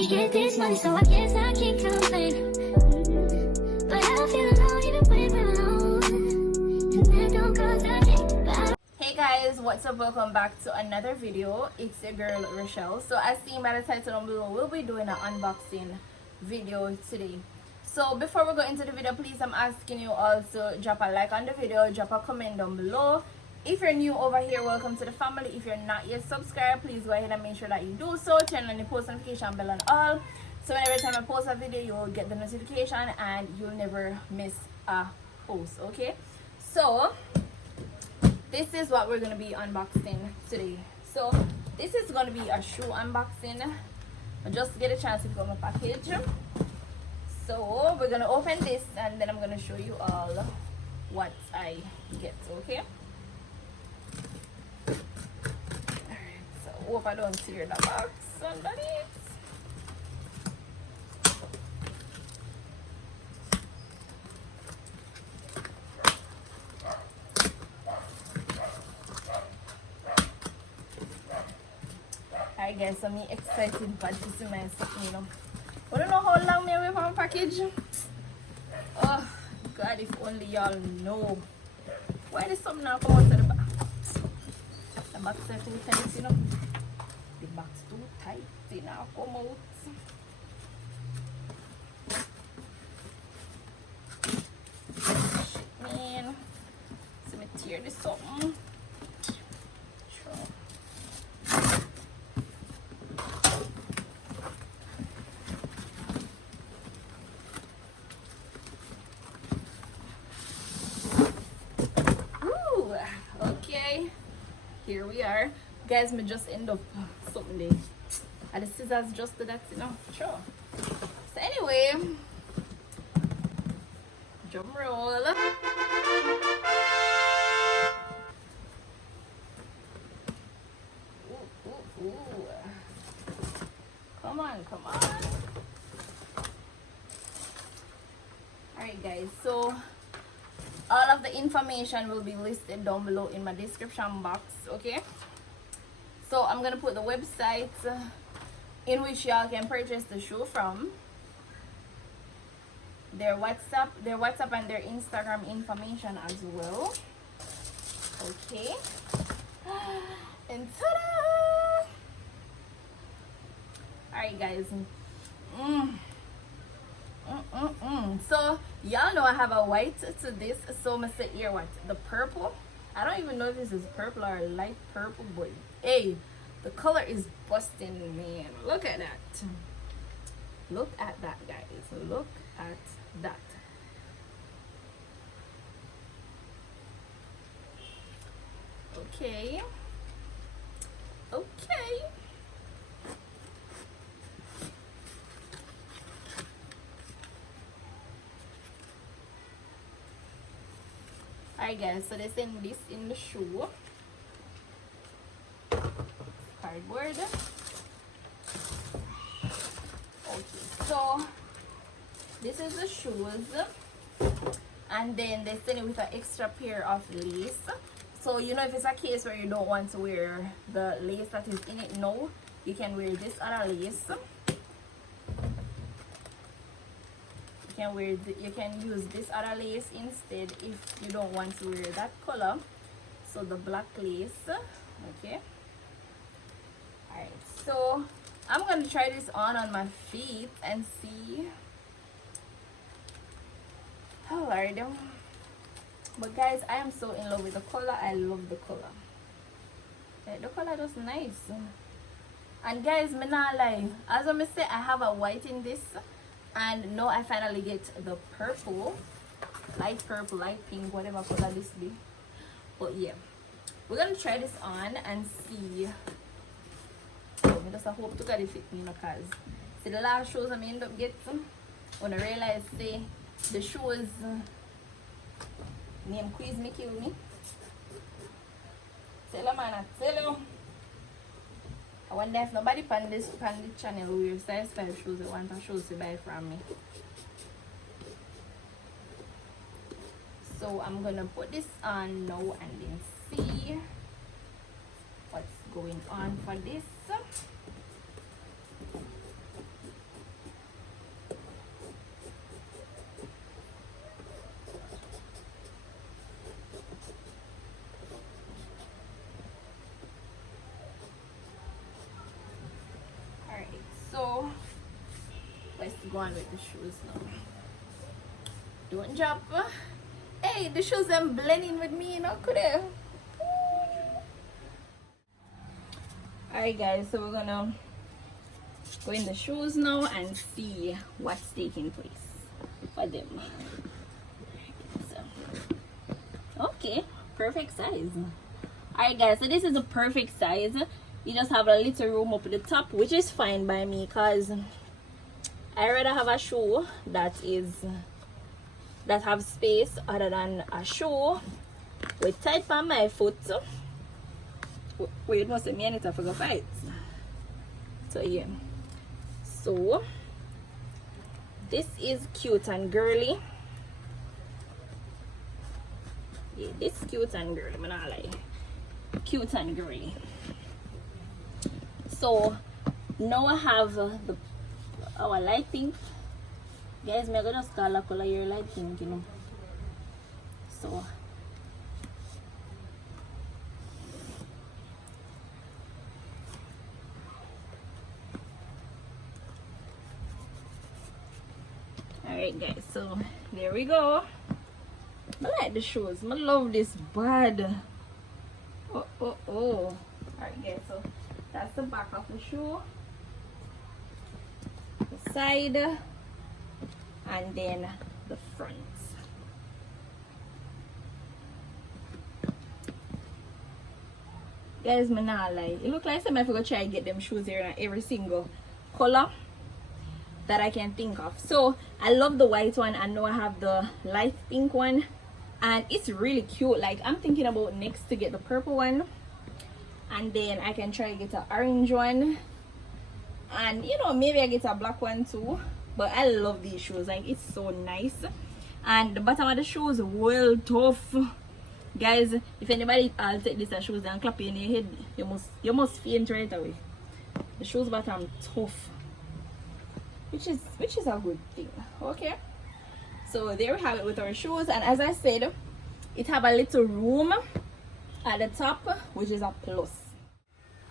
me get this money, so I guess I can't complain. But I feel alone even when we're alone. And that don't cause I can't. But I Hey guys, what's up? Welcome back to another video. It's your girl Rochelle. So as seen by the title down below, we'll be doing an unboxing video today. So before we go into the video, please, I'm asking you all to drop a like on the video, drop a comment down below. If you're new over here, welcome to the family. If you're not yet subscribed, please go ahead and make sure that you do so. Turn on the post notification bell and all, so every time I post a video, you'll get the notification and you'll never miss a post. Okay, so this is what we're gonna be unboxing today. So this is gonna be a shoe unboxing. Just to get a chance to pick up my package. So we're gonna open this and then I'm gonna show you all what I get. Okay. Alright, so hope I don't tear the box underneath. Alright guys, so I'm excited for this in my second, you know. I don't know how long me away from my package. Oh God, if only y'all know. Why does something now come out of the box? The box is too tight, you know. The box too tight, you know, come out. Shit, man. So me tear this something. Sure. Okay, here we are, guys. Me just end up something there, and the scissors just did that, you know. Sure. So anyway, drum roll. Ooh, ooh, ooh. Come on, come on. All right, guys. So all of the information will be listed down below in my description box. Okay, so I'm gonna put the website in which y'all can purchase the shoe from, their WhatsApp and their Instagram information as well. Okay, and ta-da! All right, guys. So y'all know I have a white to this, so I'm gonna say here what the purple. I don't even know if this is purple or light purple, but hey, the color is busting, man. Look at that. Look at that, guys. Look at that. Okay, alright guys, so they send this in the shoe. Cardboard. Okay, so this is the shoes, and then they send it with an extra pair of lace. So you know, if it's a case where you don't want to wear the lace that is in it, no, you can wear this other lace. You can use this other lace instead if you don't want to wear that color, so the black lace. Okay, all right, so I'm gonna try this on my feet and see. Oh Lord, but guys, I am so in love with the color. I love the color. The color is nice. And guys, me not lie, as I say, I have a white in this, and now I finally get the purple, light pink, whatever color this be. But yeah, we're gonna try this on and see. So I just hope to get it fit me, because see the last shoes I end up getting, when I realize say the shoes name quiz me kill me. Tell them, man, I tell you. I wonder if nobody on this channel wears size 5 shoes they want a shoes to buy from me. So I'm gonna put this on now and then see what's going on for this. So let's go on with the shoes now. Don't drop. Hey, the shoes them blending with me, you know, could they? Alright guys, so we're gonna go in the shoes now and see what's taking place for them. So, okay, perfect size. Alright guys, so this is a perfect size. You just have a little room up at the top, which is fine by me because I rather have a shoe that have space other than a shoe with tight on my foot. Wait, must me I need to figure fight. So yeah. So this is cute and girly. Yeah, this cute and girly, I'm not lie. Cute and girly. So now I have our light pink. Guys, I'm gonna just color your light pink, you know. So alright guys, so there we go. I like the shoes. I love this bad. Oh. Alright guys, so that's the back of the shoe, the side, and then the front. Guys, me not lie. It look like somebody forgot to try to get them shoes here in every single color that I can think of. So I love the white one, and now I have the light pink one, and it's really cute. Like, I'm thinking about next to get the purple one, and then I can try to get an orange one, and you know, maybe I get a black one too. But I love these shoes. Like, it's so nice, and the bottom of the shoes well tough. Guys, if anybody take this shoes and clap in your head, you must faint right away. The shoes bottom tough, which is a good thing. Okay, so there we have it with our shoes, and as I said, it have a little room at the top, which is a plus.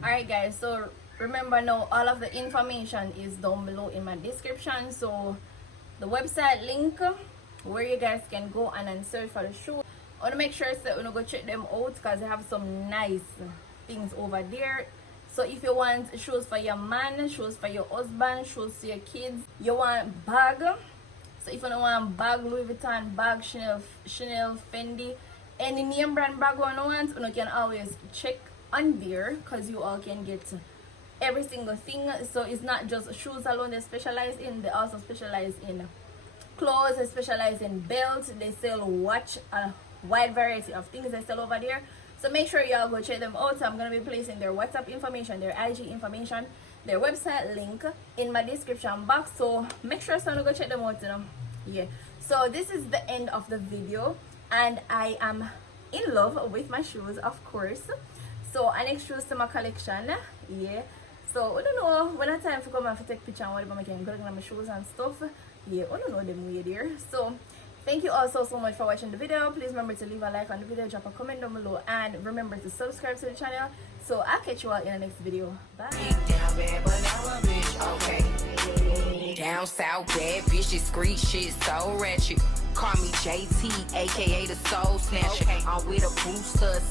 Alright guys, so remember now, all of the information is down below in my description. So the website link where you guys can go and search for the shoe. I want to make sure that you go check them out because they have some nice things over there. So if you want shoes for your man, shoes for your husband, shoes for your kids, you want bag. So if you don't want bag, Louis Vuitton bag, Chanel, Fendi, any name brand bag you want, you can always check on there because you all can get every single thing. So it's not just shoes alone they specialize in, they also specialize in clothes, they specialize in belts, they sell watch, a wide variety of things they sell over there. So make sure y'all go check them out. So I'm going to be placing their WhatsApp information, their IG information, their website link in my description box. So make sure someone go check them out, you know. Yeah, so this is the end of the video, and I am in love with my shoes, of course. So I next shoes to my collection. Yeah, so I don't know when I time to come and take picture and whatever I can go on my shoes and stuff. Yeah, I don't know them way there. So thank you all so much for watching the video. Please remember to leave a like on the video, drop a comment down below, and remember to subscribe to the channel. So I'll catch you all in the next video. Bye. Down bad, but now a bitch, okay. Down south, bad bitch, discreet shit, so ratchet. Call me JT, aka the soul snatcher. I'm with a booster.